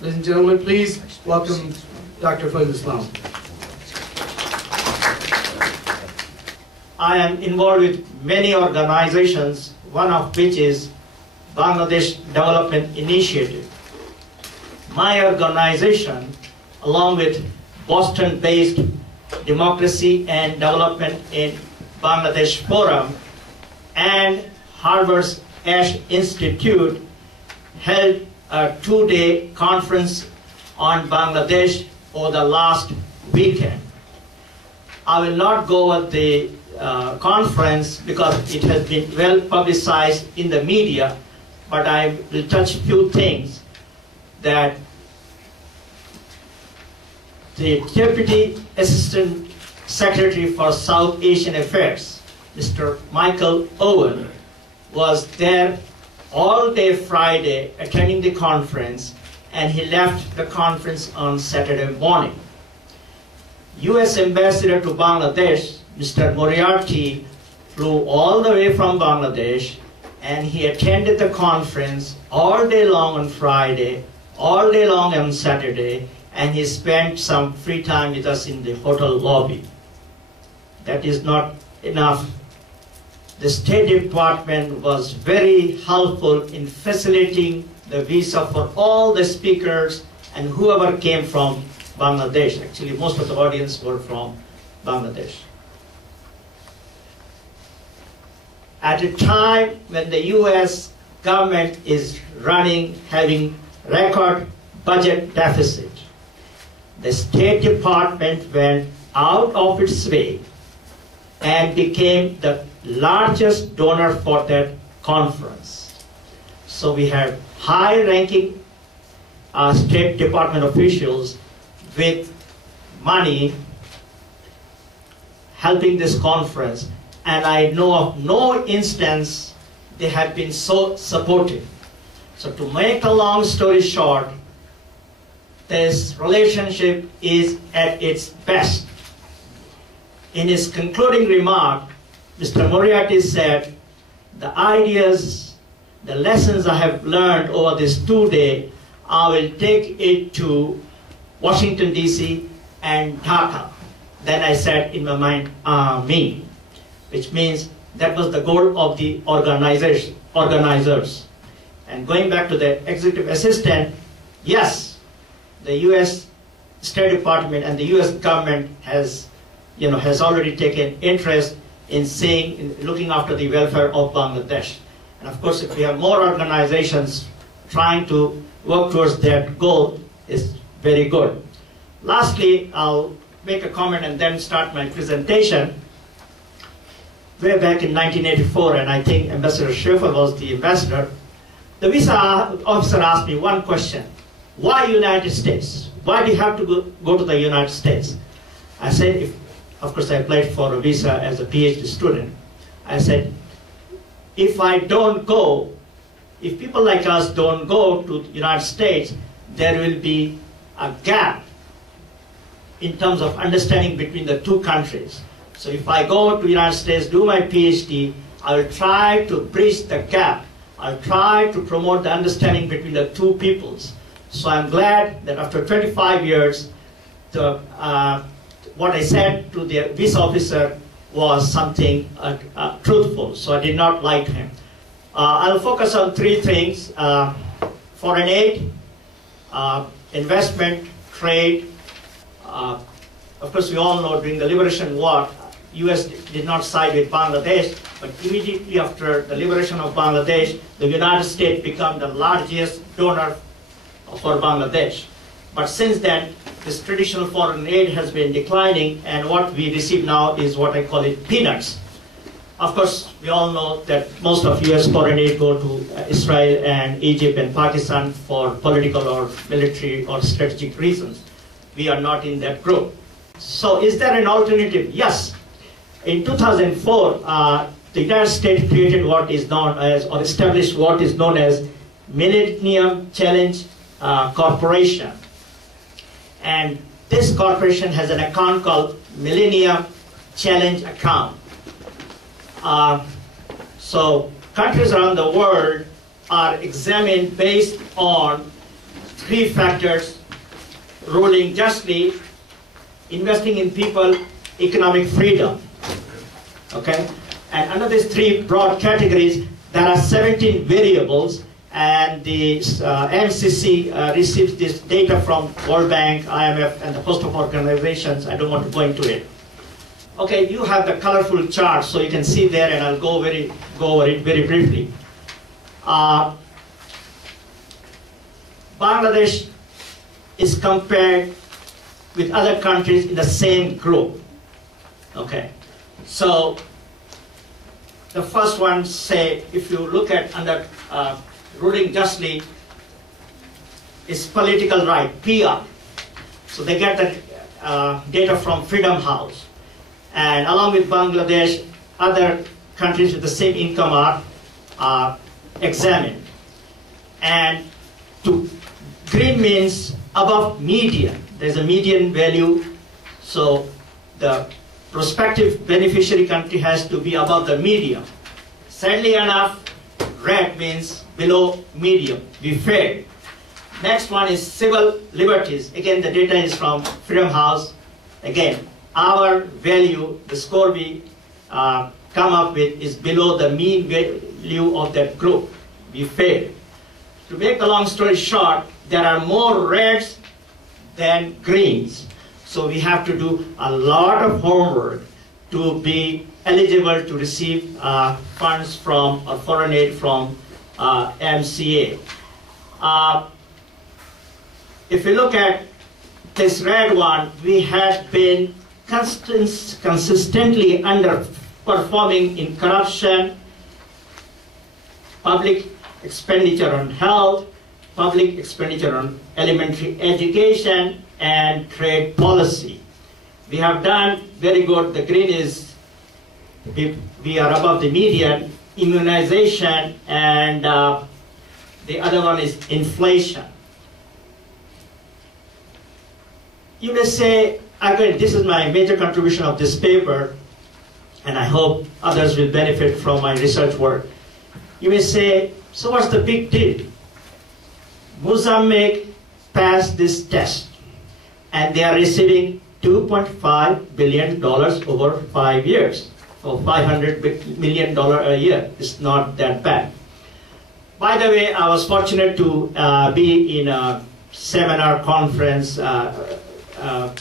Ladies and gentlemen, please welcome Dr. Faizul. I am involved with many organizations, one of which is Bangladesh Development Initiative. My organization, along with Boston-based Democracy and Development in Bangladesh Forum and Harvard's Ash Institute, held a two-day conference on Bangladesh over the last weekend. I will not go at the conference because it has been well publicized in the media, but I will touch a few things that the Deputy Assistant Secretary for South Asian Affairs, Mr. Michael Owen, was there all day Friday attending the conference, and he left the conference on Saturday morning. U.S. Ambassador to Bangladesh, Mr. Moriarty, flew all the way from Bangladesh, and he attended the conference all day long on Friday, all day long on Saturday, and he spent some free time with us in the hotel lobby. That is not enough. The State Department was very helpful in facilitating the visa for all the speakers and whoever came from Bangladesh. Actually, most of the audience were from Bangladesh. At a time when the U.S. government is having record budget deficit, the State Department went out of its way and became the largest donor for that conference. So we have high-ranking State Department officials with money helping this conference, and I know of no instance they have been so supportive. So to make a long story short, this relationship is at its best. In his concluding remark, Mr. Moriarty said, the ideas, the lessons I have learned over this 2 day, I will take it to Washington, D.C. and Dhaka. Then I said in my mind, me, which means that was the goal of the organizers. And going back to the executive assistant, yes, the U.S. State Department and the U.S. government has already taken interest in looking after the welfare of Bangladesh. And of course, if we have more organizations trying to work towards that goal, is very good. Lastly, I'll make a comment and then start my presentation. Way back in 1984, and I think Ambassador Schaefer was the ambassador, the visa officer asked me one question: why United States? Why do you have to go to the United States? I said, of course I applied for a visa as a PhD student. I said, if I don't go, if people like us don't go to the United States, there will be a gap in terms of understanding between the two countries. So if I go to the United States, do my PhD, I will try to bridge the gap. I'll try to promote the understanding between the two peoples. So I'm glad that after 25 years, what I said to the visa officer was something truthful, so I did not lie to him. I'll focus on three things: foreign aid, investment, trade. Of course, we all know during the Liberation War, U.S. did not side with Bangladesh, but immediately after the liberation of Bangladesh, the United States became the largest donor for Bangladesh. But since then, this traditional foreign aid has been declining, and what we receive now is what I call it peanuts. Of course, we all know that most of U.S. foreign aid go to Israel and Egypt and Pakistan for political or military or strategic reasons. We are not in that group. So is there an alternative? Yes. In 2004, the United States created what is known as, or established what is known as Millennium Challenge Corporation. And this corporation has an account called Millennium Challenge Account. So countries around the world are examined based on three factors: ruling justly, investing in people, economic freedom. Okay? And under these three broad categories, there are 17 variables, and the MCC receives this data from World Bank, IMF, and the host of organizations. I don't want to go into it. Okay, you have the colorful chart, so you can see there, and I'll go over it very briefly. Bangladesh is compared with other countries in the same group. Okay, so the first one, say, if you look at under ruling justly, is political right, PR. So they get the data from Freedom House. And along with Bangladesh, other countries with the same income are examined. And green means above median. There's a median value, so the prospective beneficiary country has to be above the median. Sadly enough, red means below medium. We failed. Next one is civil liberties. Again, the data is from Freedom House. Again, our value, the score we come up with, is below the mean value of that group. We failed. To make the long story short, there are more reds than greens. So we have to do a lot of homework to be eligible to receive funds from or foreign aid from MCA. If you look at this red one, we have been consistently underperforming in corruption, public expenditure on health, public expenditure on elementary education, and trade policy. We have done very good. The green is, we are above the median, immunization, and the other one is inflation. You may say, again, this is my major contribution of this paper, and I hope others will benefit from my research work. You may say, so what's the big deal? Mozambique passed this test, and they are receiving $2.5 billion over 5 years, or $500 million a year. It's not that bad. By the way, I was fortunate to be in a seminar conference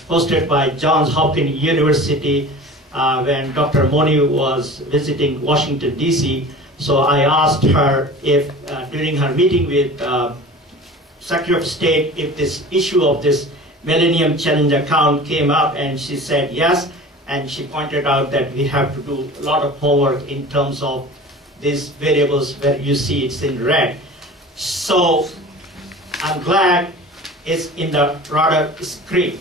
hosted by Johns Hopkins University when Dr. Moni was visiting Washington, D.C. So I asked her if, during her meeting with Secretary of State, if this issue of this Millennium Challenge account came up, and she said yes, and she pointed out that we have to do a lot of homework in terms of these variables where you see it's in red. So I'm glad it's in the radar screen.